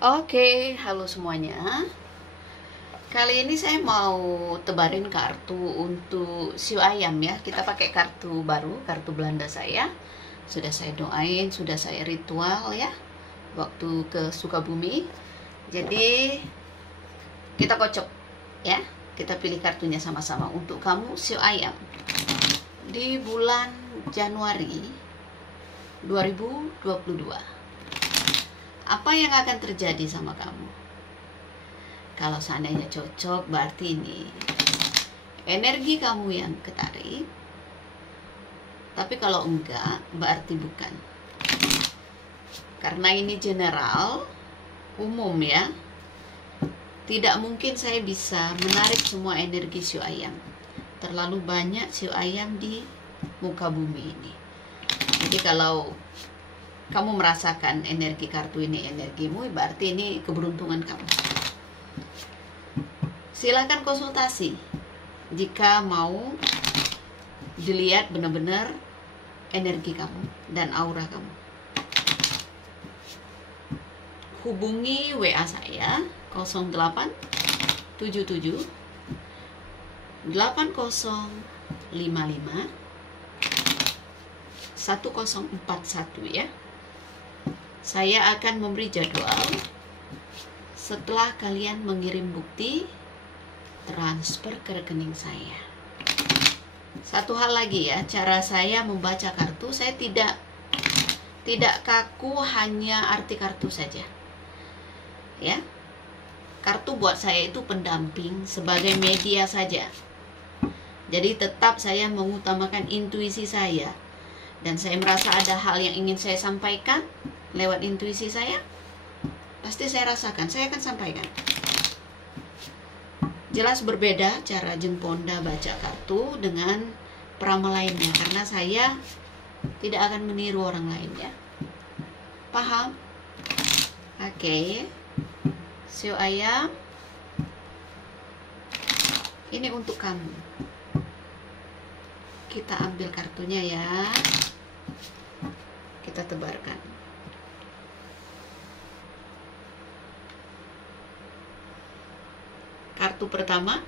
Oke, halo semuanya. Kali ini saya mau tebarin kartu untuk siu ayam ya. Kita pakai kartu baru, kartu Belanda saya. Sudah saya doain, sudah saya ritual ya. Waktu ke Sukabumi. Jadi kita kocok ya. Kita pilih kartunya sama-sama untuk kamu siu ayam. Di bulan Januari 2022. Apa yang akan terjadi sama kamu? Kalau seandainya cocok, berarti ini energi kamu yang ketarik. Tapi kalau enggak, berarti bukan. Karena ini general, umum ya. Tidak mungkin saya bisa menarik semua energi siu ayam. Terlalu banyak siu ayam di muka bumi ini. Jadi kalau kamu merasakan energi kartu ini energimu, berarti ini keberuntungan kamu. Silakan konsultasi jika mau dilihat benar-benar energi kamu dan aura kamu. Hubungi WA saya 0877 8055 1041 ya. Saya akan memberi jadwal setelah kalian mengirim bukti transfer ke rekening saya. Satu hal lagi ya, cara saya membaca kartu, saya tidak kaku hanya arti kartu saja. Ya. Kartu buat saya itu pendamping sebagai media saja. Jadi tetap saya mengutamakan intuisi saya. Dan saya merasa ada hal yang ingin saya sampaikan lewat intuisi saya, pasti saya rasakan, saya akan sampaikan. Jelas berbeda cara Jeng Ponda baca kartu dengan peramal lainnya, karena saya tidak akan meniru orang lain ya. Paham? Oke. Siu ayam, ini untuk kamu. Kita ambil kartunya ya. Kita tebarkan. Kartu pertama,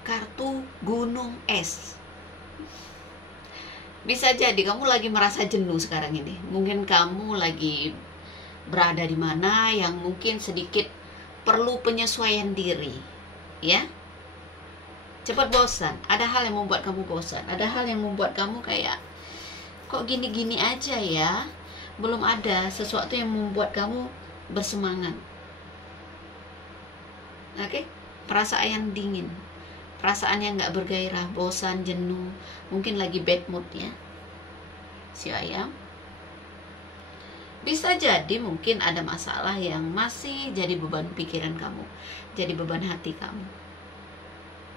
kartu gunung es. Bisa jadi kamu lagi merasa jenuh sekarang ini. Mungkin kamu lagi berada di mana yang mungkin sedikit perlu penyesuaian diri, ya. Cepat bosan. Ada hal yang membuat kamu bosan. Ada hal yang membuat kamu kayak, kok gini-gini aja ya. Belum ada sesuatu yang membuat kamu bersemangat. Oke, perasaan yang dingin, perasaan yang nggak bergairah, bosan, jenuh, mungkin lagi bad mood ya, siu ayam. Bisa jadi mungkin ada masalah yang masih jadi beban pikiran kamu, jadi beban hati kamu.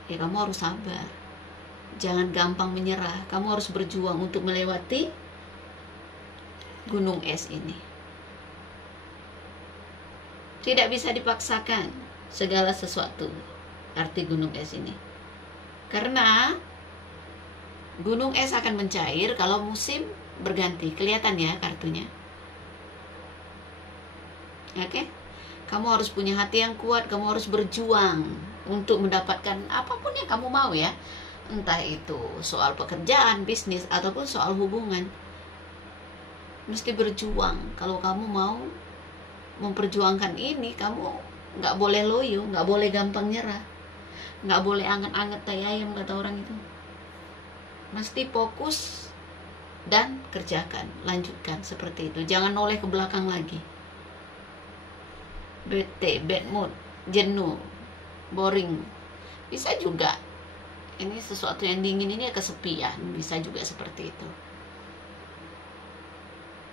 Ya kamu harus sabar, jangan gampang menyerah. Kamu harus berjuang untuk melewati gunung es ini. Tidak bisa dipaksakan segala sesuatu arti gunung es ini, karena gunung es akan mencair kalau musim berganti. Kelihatan ya kartunya. Oke, kamu harus punya hati yang kuat. Kamu harus berjuang untuk mendapatkan apapun yang kamu mau ya, entah itu soal pekerjaan, bisnis, ataupun soal hubungan. Mesti berjuang. Kalau kamu mau memperjuangkan ini, kamu nggak boleh loyo, nggak boleh gampang nyerah, nggak boleh anget-anget tai ayam kata orang itu. Mesti fokus dan kerjakan, lanjutkan seperti itu. Jangan noleh ke belakang lagi. Bete, bad mood, jenuh, boring, bisa juga. Ini sesuatu yang dingin ini kesepian, bisa juga seperti itu.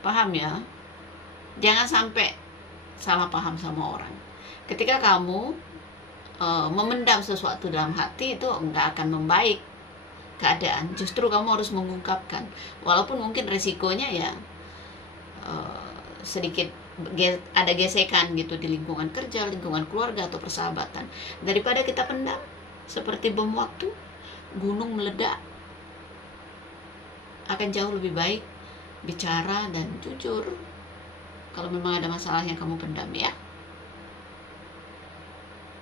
Paham ya? Jangan sampai salah paham sama orang. Ketika kamu memendam sesuatu dalam hati, itu nggak akan membaik keadaan. Justru kamu harus mengungkapkan, walaupun mungkin resikonya ya sedikit ada gesekan gitu di lingkungan kerja, lingkungan keluarga, atau persahabatan. Daripada kita pendam seperti bom waktu, gunung meledak, akan jauh lebih baik bicara dan jujur. kalau memang ada masalah yang kamu pendam ya.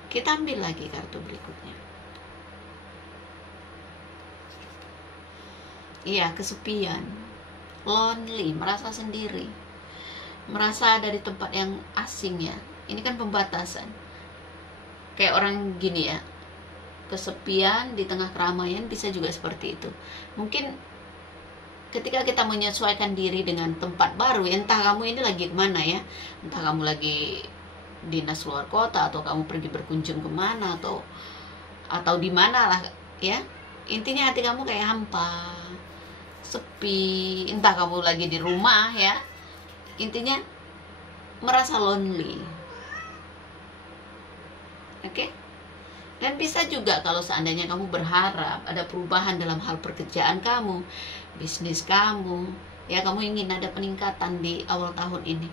Kita ambil lagi kartu berikutnya. Iya, kesepian, lonely, merasa sendiri, merasa ada di tempat yang asing ya. Ini kan pembatasan. Kayak orang gini ya, kesepian di tengah keramaian bisa juga seperti itu. Mungkin ketika kita menyesuaikan diri dengan tempat baru, entah kamu ini lagi kemana ya, entah kamu lagi dinas luar kota atau kamu pergi berkunjung kemana atau di mana lah ya, intinya hati kamu kayak hampa, sepi, entah kamu lagi di rumah ya, intinya merasa lonely. Oke? Dan bisa juga kalau seandainya kamu berharap ada perubahan dalam hal pekerjaan kamu, bisnis kamu, ya kamu ingin ada peningkatan di awal tahun ini.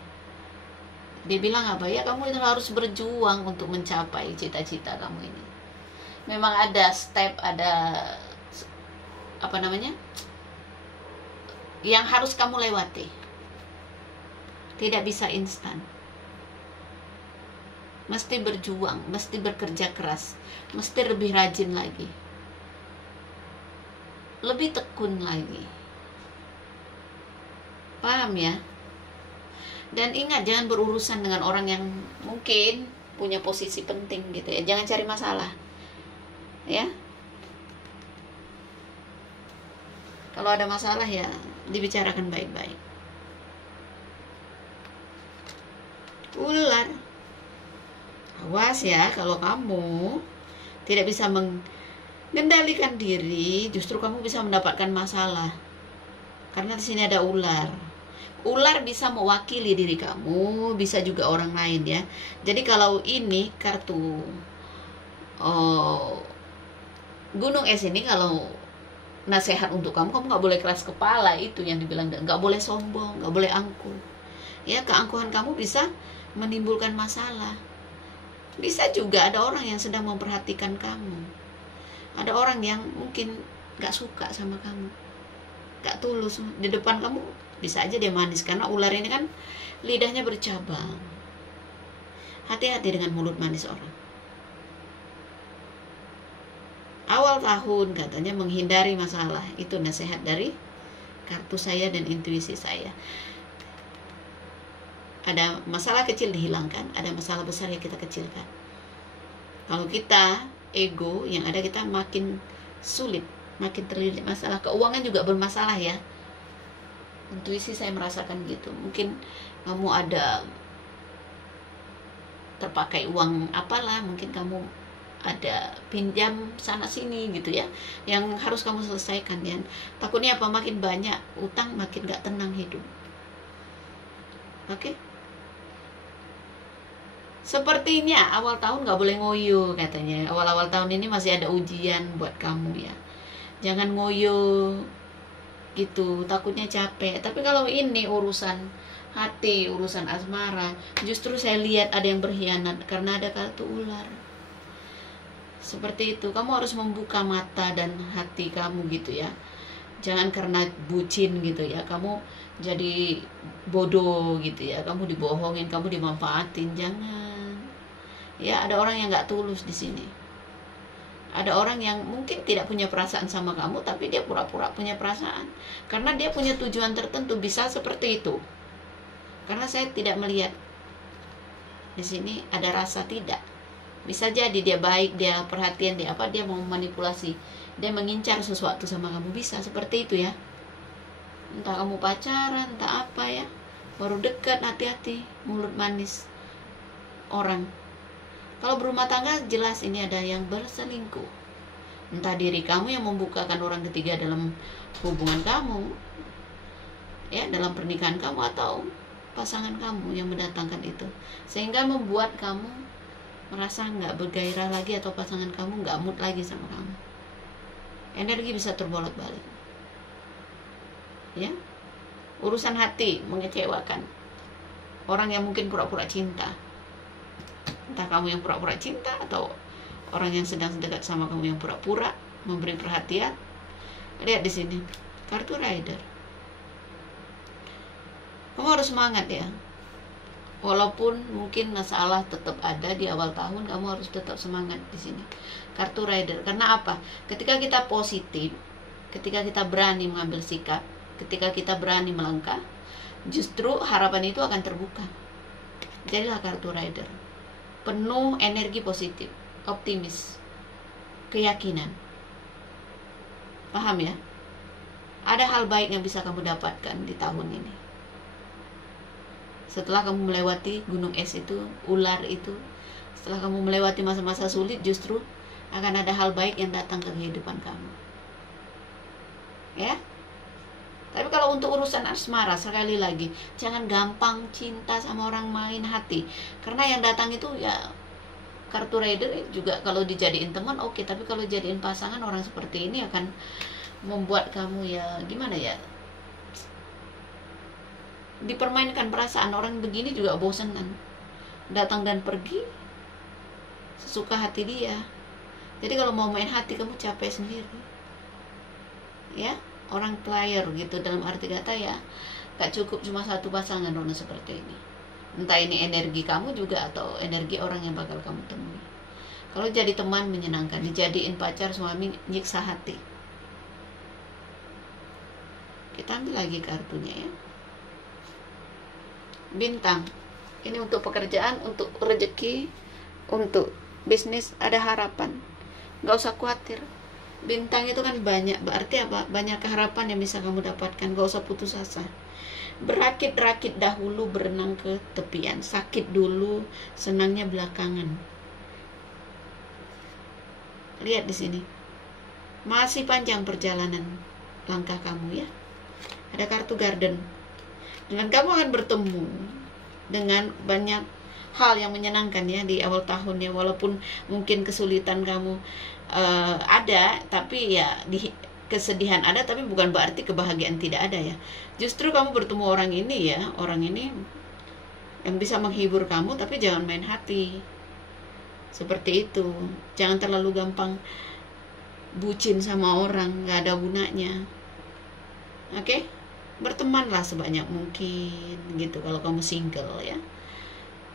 Dia bilang apa ya, kamu harus berjuang untuk mencapai cita-cita kamu ini. Memang ada step, ada apa namanya, yang harus kamu lewati. Tidak bisa instan. Mesti berjuang, mesti bekerja keras, mesti lebih rajin lagi, lebih tekun lagi. Paham ya? Dan ingat, jangan berurusan dengan orang yang mungkin punya posisi penting gitu ya. Jangan cari masalah ya. Kalau ada masalah ya dibicarakan baik-baik. Ular, awas ya, kalau kamu tidak bisa mengendalikan diri, justru kamu bisa mendapatkan masalah. Karena di sini ada ular. Ular bisa mewakili diri kamu, bisa juga orang lain ya. Jadi kalau ini kartu gunung es ini, kalau nasihat untuk kamu nggak boleh keras kepala, itu yang dibilang, nggak boleh sombong, nggak boleh angkuh. Ya, keangkuhan kamu bisa menimbulkan masalah. Bisa juga ada orang yang sedang memperhatikan kamu. Ada orang yang mungkin nggak suka sama kamu, nggak tulus di depan kamu. Bisa aja dia manis, karena ular ini kan lidahnya bercabang. Hati-hati dengan mulut manis orang. Awal tahun katanya menghindari masalah. Itu nasihat dari kartu saya dan intuisi saya. Ada masalah kecil dihilangkan, ada masalah besar yang kita kecilkan. Kalau kita ego yang ada, kita makin sulit, makin terlilit masalah. Keuangan juga bermasalah ya. Intuisi saya merasakan gitu. Mungkin kamu ada terpakai uang apalah, mungkin kamu ada pinjam sana sini gitu ya, yang harus kamu selesaikan ya. Takutnya apa, makin banyak utang makin gak tenang hidup. Oke? Sepertinya awal tahun gak boleh ngoyo katanya. Awal-awal tahun ini masih ada ujian buat kamu ya. Jangan ngoyo gitu, takutnya capek. Tapi kalau ini urusan hati, urusan asmara, justru saya lihat ada yang berkhianat karena ada kartu ular. Seperti itu, kamu harus membuka mata dan hati kamu gitu ya. Jangan karena bucin gitu ya, kamu jadi bodoh gitu ya, kamu dibohongin, kamu dimanfaatin. Jangan ya. Ada orang yang gak tulus di sini. Ada orang yang mungkin tidak punya perasaan sama kamu, tapi dia pura-pura punya perasaan karena dia punya tujuan tertentu. Bisa seperti itu, karena saya tidak melihat di sini ada rasa tidak. Bisa jadi dia baik, dia perhatian, dia apa, dia mau manipulasi, dia mengincar sesuatu sama kamu. Bisa seperti itu ya. Entah kamu pacaran, entah apa ya, baru dekat, hati-hati mulut manis orang. Kalau berumah tangga, jelas ini ada yang berselingkuh. Entah diri kamu yang membukakan orang ketiga dalam hubungan kamu ya, dalam pernikahan kamu, atau pasangan kamu yang mendatangkan itu, sehingga membuat kamu merasa nggak bergairah lagi, atau pasangan kamu nggak mood lagi sama kamu. Energi bisa terbolak-balik ya. Urusan hati mengecewakan orang yang mungkin pura-pura cinta. Entah kamu yang pura-pura cinta, atau orang yang sedang dekat sama kamu yang pura-pura memberi perhatian. Lihat di sini kartu Rider. Kamu harus semangat ya. Walaupun mungkin masalah tetap ada di awal tahun, kamu harus tetap semangat di sini. Kartu Rider. Karena apa? Ketika kita positif, ketika kita berani mengambil sikap, ketika kita berani melangkah, justru harapan itu akan terbuka. Jadilah kartu Rider. Penuh energi positif, optimis, keyakinan. Paham ya? Ada hal baik yang bisa kamu dapatkan di tahun ini. Setelah kamu melewati gunung es itu, ular itu, setelah kamu melewati masa-masa sulit, justru akan ada hal baik yang datang ke kehidupan kamu. Ya? Tapi kalau untuk urusan asmara, sekali lagi, jangan gampang cinta sama orang main hati. Karena yang datang itu ya kartu Rider juga kalau dijadiin teman oke, tapi kalau jadiin pasangan orang seperti ini akan membuat kamu ya gimana ya? Dipermainkan perasaan. Orang begini juga bosan kan, datang dan pergi sesuka hati dia. Jadi kalau mau main hati kamu capek sendiri ya. Orang player gitu, dalam arti kata ya gak cukup cuma satu pasangan orang seperti ini. Entah ini energi kamu juga atau energi orang yang bakal kamu temui. Kalau jadi teman menyenangkan, dijadiin pacar suami nyiksa hati. Kita ambil lagi kartunya ya. Bintang. Ini untuk pekerjaan, untuk rezeki, untuk bisnis, ada harapan. Gak usah khawatir. Bintang itu kan banyak, berarti apa? Banyak harapan yang bisa kamu dapatkan. Gak usah putus asa. Berakit-rakit dahulu, berenang ke tepian. Sakit dulu, senangnya belakangan. Lihat di sini. Masih panjang perjalanan langkah kamu ya. Ada kartu garden. Dengan kamu akan bertemu dengan banyak hal yang menyenangkan ya di awal tahun ya. Walaupun mungkin kesulitan kamu ada, tapi ya kesedihan ada, tapi bukan berarti kebahagiaan tidak ada ya. Justru kamu bertemu orang ini ya, orang ini yang bisa menghibur kamu, tapi jangan main hati. Seperti itu. Jangan terlalu gampang bucin sama orang, gak ada gunanya. Oke? Bertemanlah sebanyak mungkin gitu kalau kamu single ya.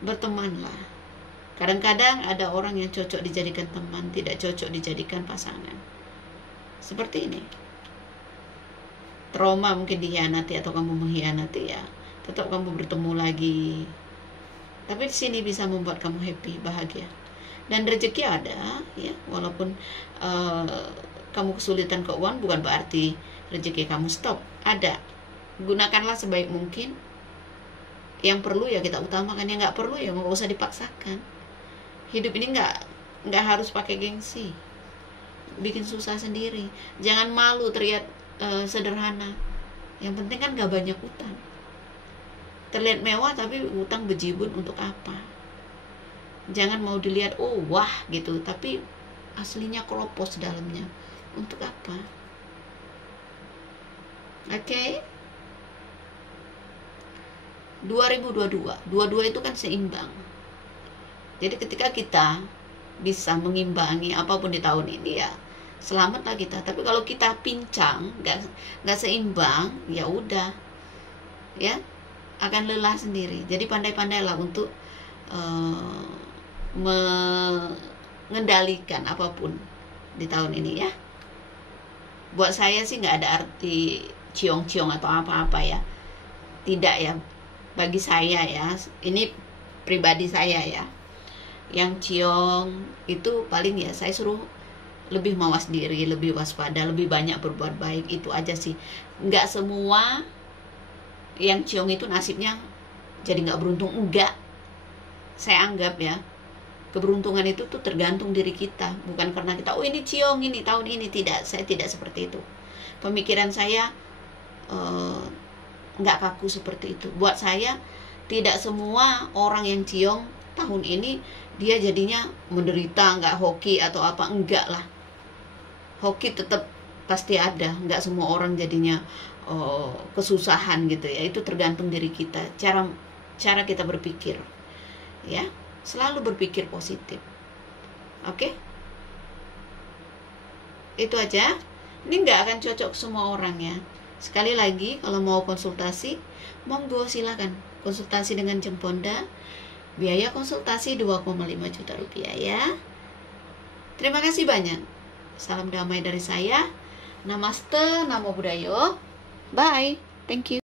Bertemanlah. Kadang-kadang ada orang yang cocok dijadikan teman, tidak cocok dijadikan pasangan. Seperti ini. Trauma mungkin dikhianati atau kamu mengkhianati ya, tetap kamu bertemu lagi. Tapi di sini bisa membuat kamu happy, bahagia. Dan rezeki ada ya, walaupun kamu kesulitan keuangan bukan berarti rezeki kamu stop. Ada. Gunakanlah sebaik mungkin. Yang perlu ya kita utamakan, yang nggak perlu ya nggak usah dipaksakan. Hidup ini nggak harus pakai gengsi, bikin susah sendiri. Jangan malu terlihat sederhana. Yang penting kan nggak banyak utang. Terlihat mewah tapi utang bejibun untuk apa? Jangan mau dilihat oh wah gitu, tapi aslinya keropos dalamnya. Untuk apa? Oke? 2022 itu kan seimbang. Jadi ketika kita bisa mengimbangi apapun di tahun ini ya selamatlah kita. Tapi kalau kita pincang, nggak seimbang, ya udah ya akan lelah sendiri. Jadi pandai-pandailah untuk mengendalikan apapun di tahun ini ya. Buat saya sih nggak ada arti ciong-ciong atau apa-apa ya. Tidak ya. Bagi saya ya, ini pribadi saya ya, yang ciong itu paling ya saya suruh lebih mawas diri, lebih waspada, lebih banyak berbuat baik. Itu aja sih. Nggak semua yang ciong itu nasibnya jadi nggak beruntung. Enggak. Saya anggap ya, keberuntungan itu tuh tergantung diri kita. Bukan karena kita, oh ini ciong ini tahun ini. Tidak, saya tidak seperti itu. Pemikiran saya nggak kaku seperti itu. Buat saya tidak semua orang yang ciong tahun ini dia jadinya menderita, nggak hoki atau apa, enggak lah. Hoki tetap pasti ada, nggak semua orang jadinya kesusahan gitu ya. Itu tergantung diri kita, cara kita berpikir ya. Selalu berpikir positif. Oke? Itu aja. Ini nggak akan cocok semua orang ya. Sekali lagi, kalau mau konsultasi, monggo silakan konsultasi dengan Jemponda. Biaya konsultasi 2,5 juta rupiah ya. Terima kasih banyak. Salam damai dari saya. Namaste, Namo Buddhaya. Bye. Thank you.